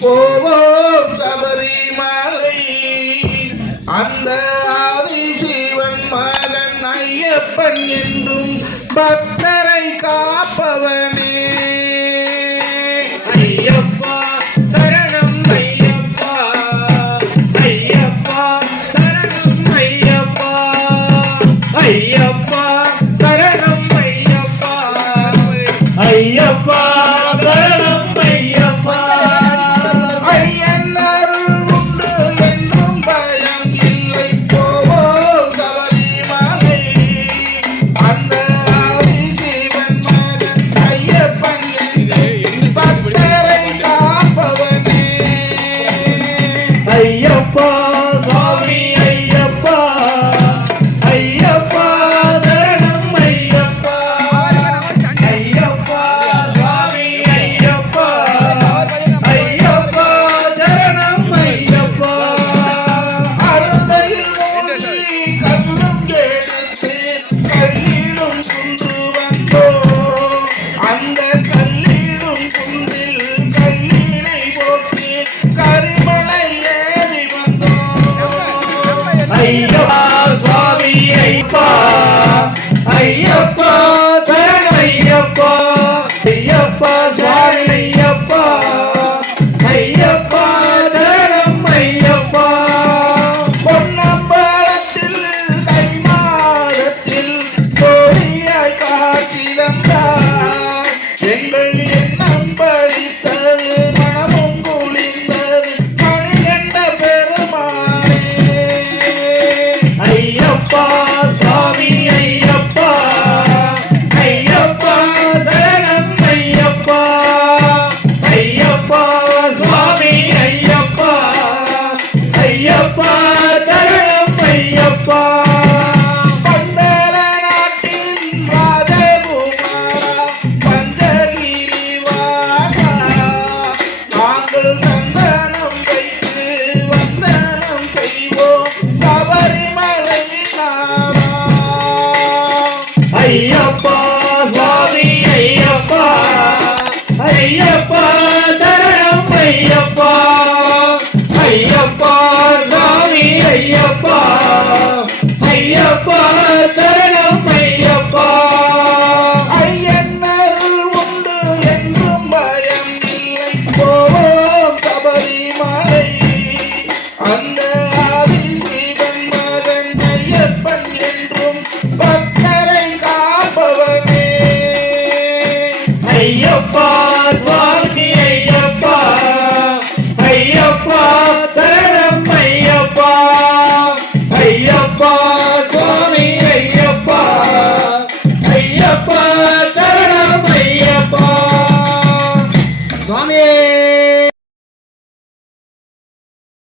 போவோம் சபரிமலை. அந்த ஆதிசிவன் மகன் ஐயப்பன் என்றும் பக்தரை காப்பவனே. ஐயப்பா சரணம் ஐயப்பா, ஐயப்பா சரணம் ஐயப்பா, ஐயப்பா சரணம் ஐயப்பா, ஐயப்பா சரணம் ஐயப்பா. ஐயன் அருள் உண்டு என்றும் பயம் இல்லை. போவோம் சபரிமலை. அந்த ஆதிசிவன் மகன் ஐயப்பன் என்றும் பக்தரை காப்பவனே. ஐயப்பா சுவாமி ஐயப்பா, ஐயப்பா சரணம் ஐயப்பா, ஐயப்பா சுவாமி ஐயப்பா, ஐயப்பா சரணம் ஐயப்பா. அருளையில் மூழ்கி கல்லும் எடுத்து கல்லிடும் குன்று வந்தோம். அந்த கல்லிடும் குன்றில் கல்லினை போட்டு கரிமலை ஏறி வந்தோம். ஐயப்பா சுவாமி ஐயப்பா, ஐயப்பா சரணம் ஐயப்பா, ஐயப்பா சுவாமி ஐயப்பா, ஐயப்பா சரணம் ஐயப்பா. பொன்னம்பலத்தில் கைமாடத்தில் கோடியாய் காட்சி தந்தார். எங்கள் எண்ணம் பழித்தது மனமும் குளிர்ந்தது மணிகண்ட பெருமானே. ஐயப்பா சுவாமி ஐயப்பா, ஐயப்பா சரணம் ஐயப்பா, ஐயப்பா சுவாமி ஐயப்பா, ஐயப்பா சரணம் ஐயப்பா. பந்தர நாட்டில் ராஜகுமாரா பஞ்சகிரி வாசா, நாங்கள் சந்தனம் வைத்து வந்தனம் செய்வோம் சபரிமலை நாதா. ஐயப்பா சுவாமி ஐயப்பா, ஐயப்பா சரணம் ஐயப்பா, ஐயப்பா சுவாமி ஐயப்பா, ஐயப்பா சரணம் ஐயப்பா. ஐயன் அருள் உண்டு என்றும் பயம் இல்லை. போவோம் சபரிமலை. அந்த ஆதிசிவன் மகன் ஐயப்பன் என்றும் பக்தரை காப்பவனே. ஐயப்பா